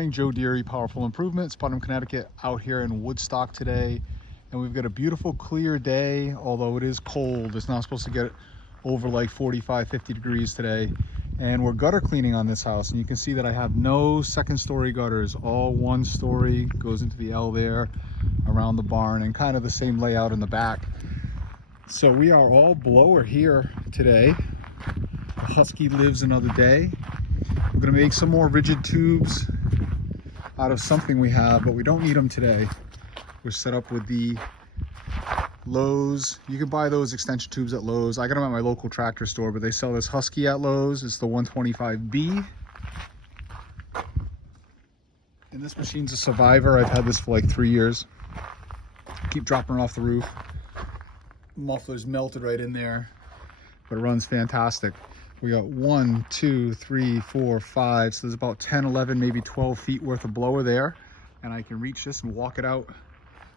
morning. Joe Deary, Powerful Improvements, Putnam, Connecticut, out here in Woodstock today. And we've got a beautiful clear day, although it is cold. It's not supposed to get over like 45, 50 degrees today. And we're gutter cleaning on this house. And you can see that I have no second story gutters, all one story, goes into the L there around the barn, and kind of the same layout in the back. So we are all blower here today. The Husky lives another day. We're gonna make some more rigid tubes out of something we have, but we don't need them today. We're set up with the Lowe's. You can buy those extension tubes at Lowe's. I got them at my local tractor store, but they sell this Husky at Lowe's. It's the 125B. And this machine's a survivor. I've had this for like 3 years. Keep dropping it off the roof. Muffler's melted right in there, but it runs fantastic. We got 1, 2, 3, 4, 5. So there's about 10, 11, maybe 12 feet worth of blower there. And I can reach this and walk it out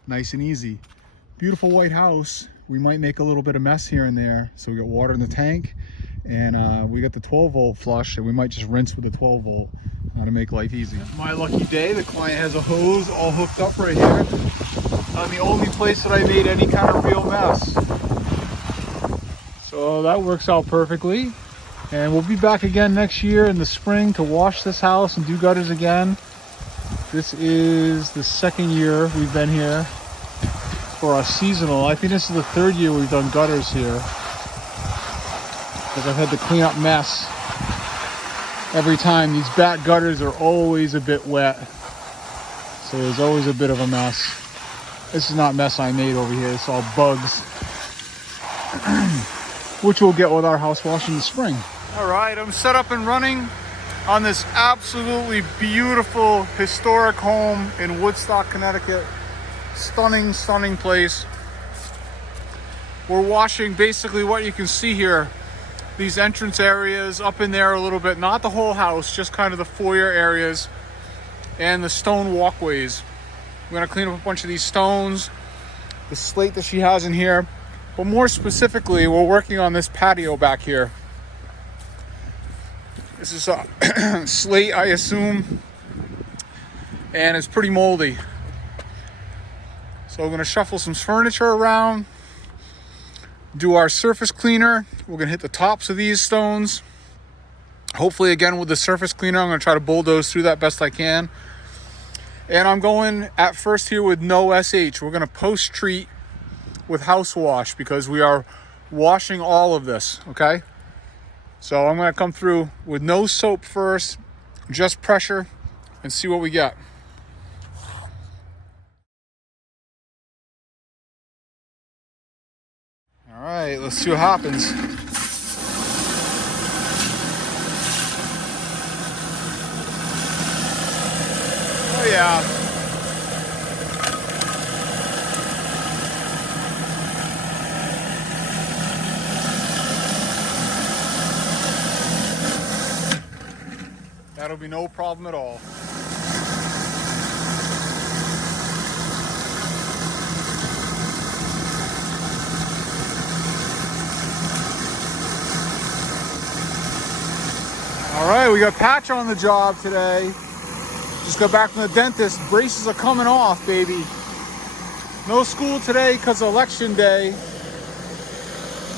nice and easy. Beautiful white house. We might make a little bit of mess here and there. So we got water in the tank, and we got the 12 volt flush, and we might just rinse with the 12 volt to make life easy. My lucky day, the client has a hose all hooked up right here. I'm the only place that I made any kind of real mess. So that works out perfectly. And we'll be back again next year in the spring to wash this house and do gutters again. This is the second year we've been here for our seasonal. I think this is the third year we've done gutters here, because I've had to clean up mess every time. These back gutters are always a bit wet, so there's always a bit of a mess. This is not mess I made over here. It's all bugs, which we'll get with our house wash in the spring. All right, I'm set up and running on this absolutely beautiful historic home in Woodstock, Connecticut. Stunning, stunning place. We're washing basically what you can see here. These entrance areas up in there a little bit, not the whole house, just kind of the foyer areas and the stone walkways. We're gonna clean up a bunch of these stones, the slate that she has in here, but more specifically, we're working on this patio back here. This is a slate, I assume, and it's pretty moldy. So we're gonna shuffle some furniture around, do our surface cleaner. We're gonna hit the tops of these stones. Hopefully, again, with the surface cleaner, I'm gonna try to bulldoze through that best I can. And I'm going at first here with no SH. We're gonna post-treat with house wash because we are washing all of this, okay? So I'm gonna come through with no soap first, just pressure, and see what we get. All right, let's see what happens. Oh yeah. That'll be no problem at all. All right, we got Patch on the job today. Just got back from the dentist. Braces are coming off, baby. No school today because of election day.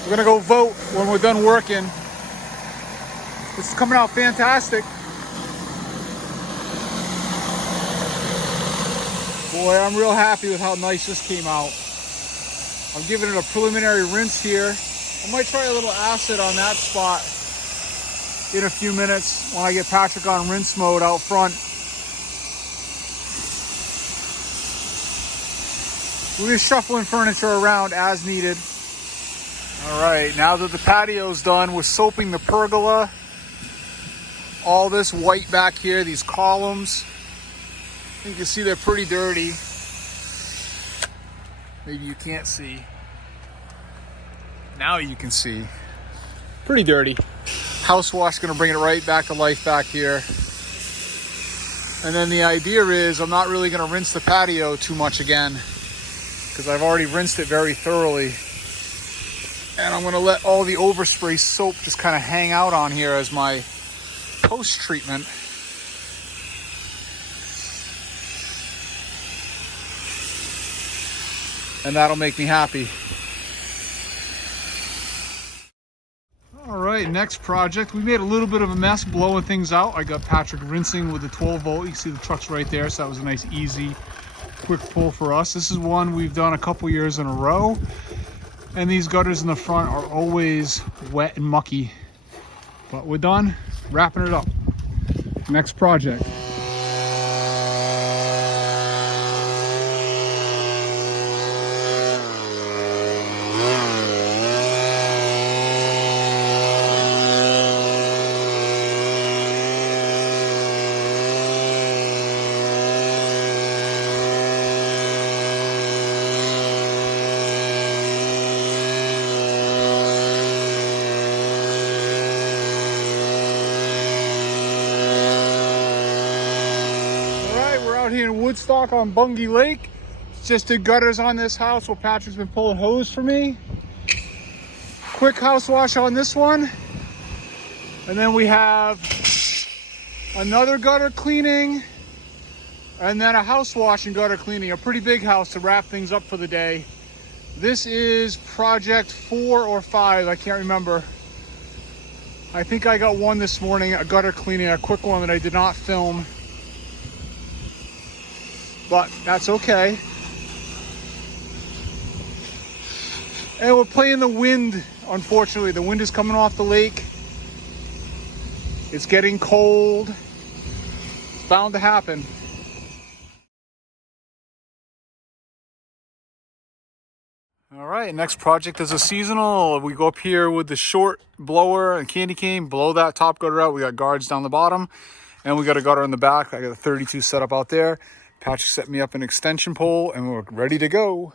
We're gonna go vote when we're done working. This is coming out fantastic. Boy, I'm real happy with how nice this came out. I'm giving it a preliminary rinse here. I might try a little acid on that spot in a few minutes when I get Patrick on rinse mode out front. We're just shuffling furniture around as needed. All right, now that the patio's done, we're soaping the pergola. All this white back here, these columns. You can see they're pretty dirty. Maybe you can't see. Now you can see. Pretty dirty. House wash gonna bring it right back to life back here. And then the idea is I'm not really gonna rinse the patio too much again, because I've already rinsed it very thoroughly. And I'm gonna let all the overspray soap just kind of hang out on here as my post treatment. and that'll make me happy. All right, next project. We made a little bit of a mess blowing things out. I got Patrick rinsing with the 12 volt. You can see the truck's right there, so that was a nice, easy, quick pull for us. This is one we've done a couple years in a row, and these gutters in the front are always wet and mucky. But we're done, wrapping it up. Next project. Out here in Woodstock on Bungie Lake. Just did gutters on this house while Patrick's been pulling hose for me. Quick house wash on this one. And then we have another gutter cleaning and then a house wash and gutter cleaning. A pretty big house to wrap things up for the day. This is project 4 or 5, I can't remember. I think I got one this morning, a gutter cleaning, a quick one that I did not film. But that's okay. And we're playing the wind, unfortunately. The wind is coming off the lake. It's getting cold. It's bound to happen. All right, next project is a seasonal. We go up here with the short blower and candy cane, blow that top gutter out. We got guards down the bottom, and we got a gutter in the back. I got a 32 set up out there. Patrick set me up an extension pole and we're ready to go.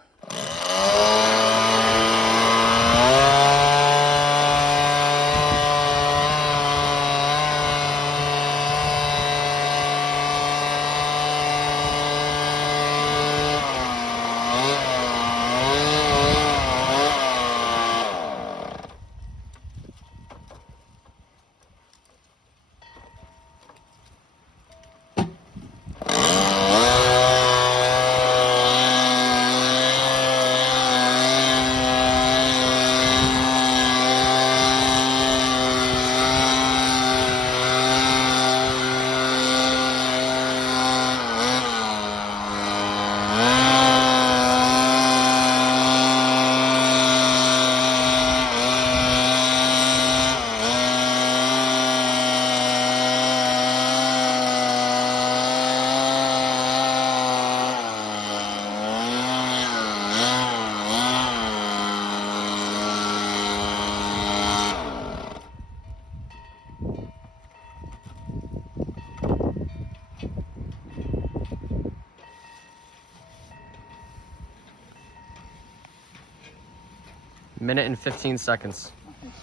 Minute and 15 seconds.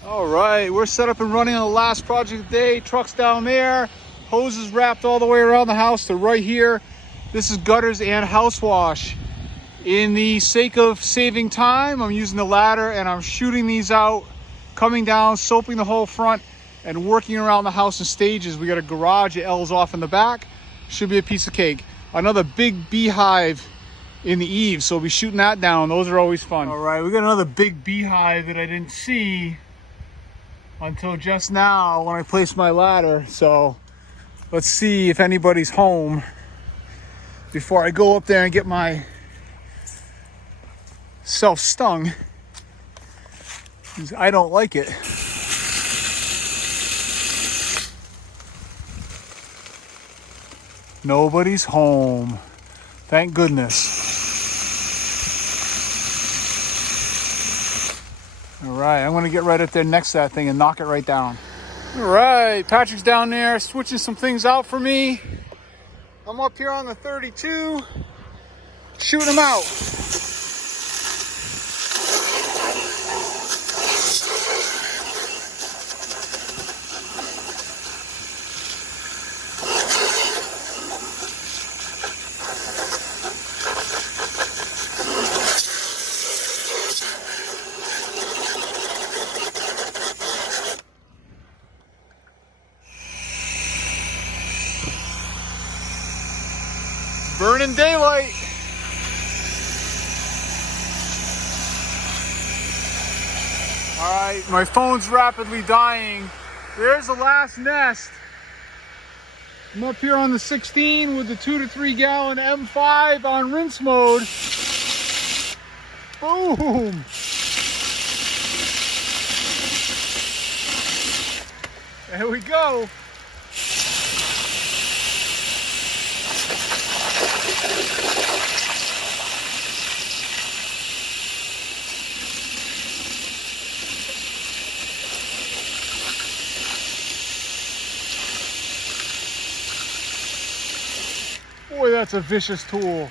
All right, we're set up and running on the last project of the day. Truck's down there. Hoses wrapped all the way around the house to right here. This is gutters and house wash. In the sake of saving time, I'm using the ladder and I'm shooting these out, coming down, soaping the whole front, and working around the house in stages. We got a garage that L's off in the back. Should be a piece of cake. Another big beehive in the eaves, so we'll be shooting that down. Those are always fun. All right, we got another big beehive that I didn't see until just now when I placed my ladder. So let's see if anybody's home before I go up there and get my self stung. I don't like it. Nobody's home. Thank goodness. All right, I'm gonna get right up there next to that thing and knock it right down. All right, Patrick's down there switching some things out for me. I'm up here on the 32, shooting them out. Burning daylight. All right, my phone's rapidly dying. There's the last nest. I'm up here on the 16 with the 2 to 3 gallon M5 on rinse mode. Boom! There we go. Boy, that's a vicious tool.